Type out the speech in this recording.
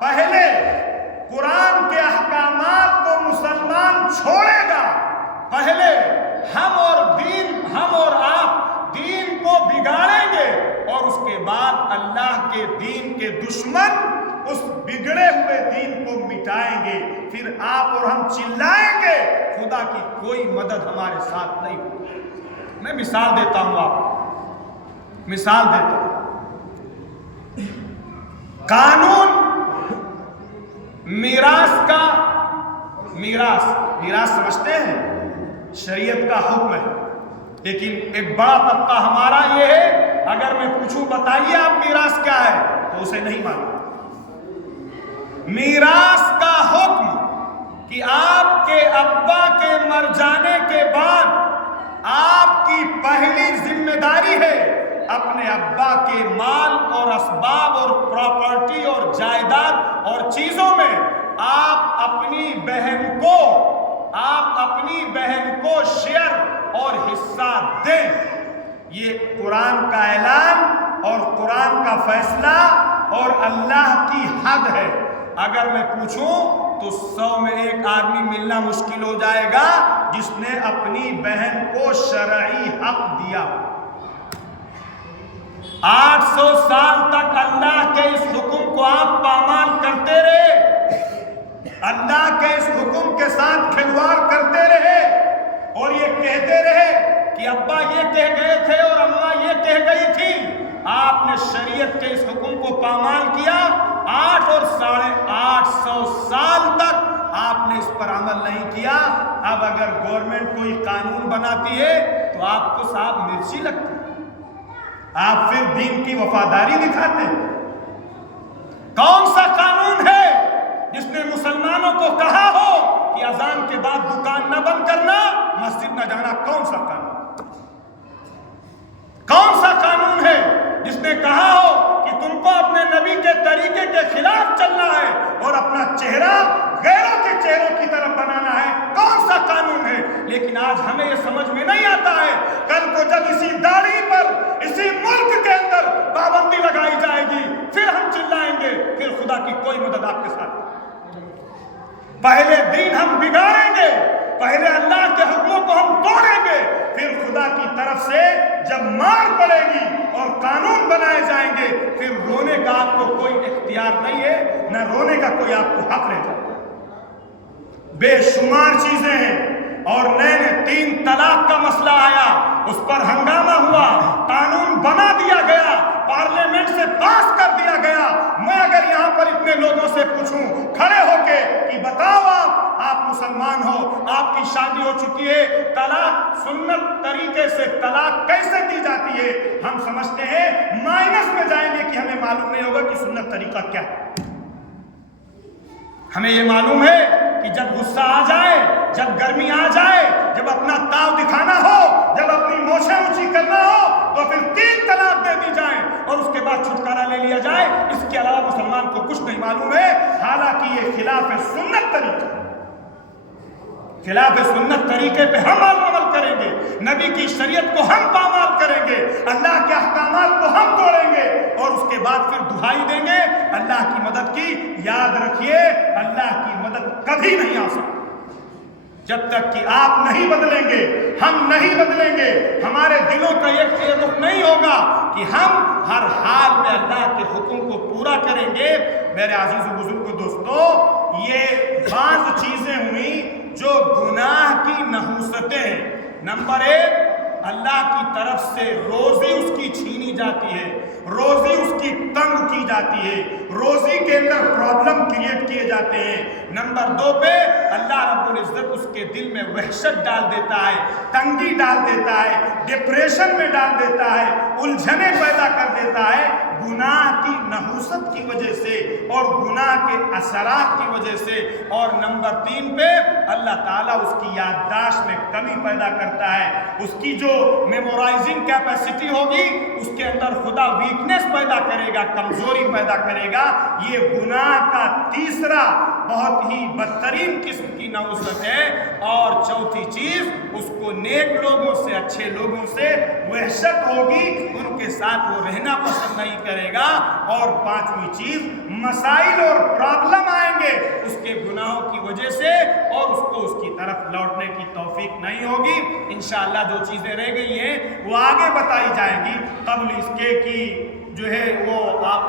پہلے قرآن کے احکامات کو مسلمان چھوڑے گا، پہلے ہم اور آپ دین کو بگاڑیں گے، اور اس کے بعد اللہ کے دین کے دشمن اس بگڑے ہوئے دین کو مٹائیں گے، پھر آپ اور ہم چلائیں گے خدا کی کوئی مدد ہمارے ساتھ نہیں ہوگی۔ میں مثال دیتا ہوں، آپ مثال دیتا ہوں۔ قانون میراث سمجھتے ہیں، شریعت کا حکم ہے، لیکن ایک بڑا طبقہ ہمارا یہ ہے، اگر میں پوچھوں بتائیے آپ میراث کیا ہے تو اسے نہیں معلوم۔ میراث کا حکم کہ آپ کے ابا کے مر جانے کے بعد آپ کی پہلی ذمہ داری ہے اپنے ابا کے مال اور اسباب اور پراپرٹی اور جائیداد اور چیزوں میں آپ اپنی بہن کو شیئر اور حصہ دیں۔ یہ قرآن کا اعلان اور قرآن کا فیصلہ اور اللہ کی حد ہے۔ اگر میں پوچھوں تو 100 میں ایک آدمی ملنا مشکل ہو جائے گا جس نے اپنی بہن کو شرعی حق دیا۔ 800 سال تک اللہ کے اس حکم کو آپ پامال کرتے رہے، اللہ کے اس حکم کے ساتھ کھلواڑ کرتے رہے، اور یہ کہتے رہے کہ ابا یہ کہہ گئے تھے اور اماں یہ کہہ گئی تھی۔ آپ نے شریعت کے اس حکم کو پامال کیا، 8 اور 850 سال تک آپ نے اس پر عمل نہیں کیا۔ اب اگر گورنمنٹ کوئی قانون بناتی ہے تو آپ کو صاحب مرچی لگتی ہے، آپ پھر دین کی وفاداری دکھاتے ہیں۔ کون سا قانون ہے جس نے مسلمانوں کو کہا ہو کہ اذان کے بعد دکان نہ بند کرنا، مسجد نہ جانا؟ کون سا قانون؟ کون سا قانون ہے جس نے کہا ہو کہ تم کو اپنے نبی کے طریقے کے خلاف چلنا ہے اور اپنا چہرہ غیروں کے چہروں کی طرف بنانا ہے؟ کون سا قانون ہے؟ لیکن آج ہمیں یہ سمجھ میں نہیں آتا ہے، کل کو جب اسی داڑھی پر اسی ملک کے اندر پابندی لگائی جائے گی پھر ہم چلائیں گے، پھر خدا کی کوئی مدد آپ کے ساتھ۔ پہلے دین ہم بگاڑیں گے، پہلے اللہ کے حکموں کو ہم توڑیں گے، پھر خدا کی طرف سے جب مار پڑے گی اور قانون بنائے جائیں گے پھر رونے کا آپ کو کوئی اختیار نہیں ہے، نہ رونے کا کوئی آپ کو حق رہ جاتا ہے۔ بے شمار چیزیں ہیں، اور نئے 3 طلاق کا مسئلہ آیا، اس پر ہنگامہ ہوا، قانون بنا دیا گیا، پارلیمنٹ سے پاس کر دیا گیا۔ میں اگر یہاں پر اتنے لوگوں سے پوچھوں کھڑے ہو کے کہ بتاؤ آپ مسلمان ہو، آپ کی شادی ہو چکی ہے، طلاق سنت طریقے سے طلاق کیسے دی جاتی ہے، ہم سمجھتے ہیں مائنس میں جائیں گے کہ ہمیں معلوم نہیں ہوگا کہ سنت طریقہ کیا ہے۔ ہمیں یہ معلوم ہے کہ جب غصہ آ جائے، جب گرمی آ جائے، جب اپنا تاؤ دکھانا ہو، جب اپنی موچھیں اونچی کرنا ہو تو پھر 3 طلاق دے دی جائیں اور اس کے بعد چھٹکارا لے لیا جائے۔ اس کے علاوہ مسلمان کو کچھ نہیں معلوم ہے، حالانکہ یہ خلاف سنت طریقہ ہے۔ خلاف سنت طریقے پہ ہم عمل کریں گے، نبی کی شریعت کو ہم پامال کریں گے، اللہ کے احکامات کو ہم توڑیں گے، اور اس کے بعد پھر دہائی دیں گے اللہ کی مدد کی۔ یاد رکھیے اللہ کی مدد کبھی نہیں آ سکتی جب تک کہ آپ نہیں بدلیں گے، ہم نہیں بدلیں گے، ہمارے دلوں کا یہ رخ نہیں ہوگا کہ ہم ہر حال میں اللہ کے حکم کو پورا کریں گے۔ میرے عزیز و بزرگ دوستو، یہ بعض چیزیں ہوئیں جو گناہ کی نحوستیں ہیں۔ نمبر 1، اللہ کی طرف سے روزی اس کی چھینی جاتی ہے، روزی اس کی تنگ کی جاتی ہے، روزی کے اندر پرابلم کریٹ کیے جاتے ہیں۔ نمبر 2 پہ اللہ رب العزت اس کے دل میں وحشت ڈال دیتا ہے، تنگی ڈال دیتا ہے، ڈپریشن میں ڈال دیتا ہے، الجھنیں پیدا کر دیتا ہے، گناہ کی نحوست کی وجہ سے اور گناہ کے اثرات کی وجہ سے۔ اور نمبر 3 پہ اللہ تعالیٰ اس کی یادداشت میں کمی پیدا کرتا ہے، اس کی جو میمورائزنگ کیپیسٹی ہوگی اس کے اندر خدا ویکنس پیدا کرے گا، کمزوری پیدا کرے گا۔ یہ گناہ کا تیسرا بہت ہی بدترین قسم کی نوزت ہے۔ اور چوتھی چیز، اس کو نیک لوگوں سے، اچھے لوگوں سے وحشت ہوگی، ان کے ساتھ وہ رہنا پسند نہیں کرے گا۔ اور پانچویں چیز، مسائل اور پرابلم آئیں گے اس کے گناہوں کی وجہ سے، اور اس کو اس کی طرف لوٹنے کی توفیق نہیں ہوگی۔ انشاءاللہ جو چیزیں رہ گئی ہیں وہ آگے بتائی جائیں گی، قبل اس کے کہ جو ہے وہ آپ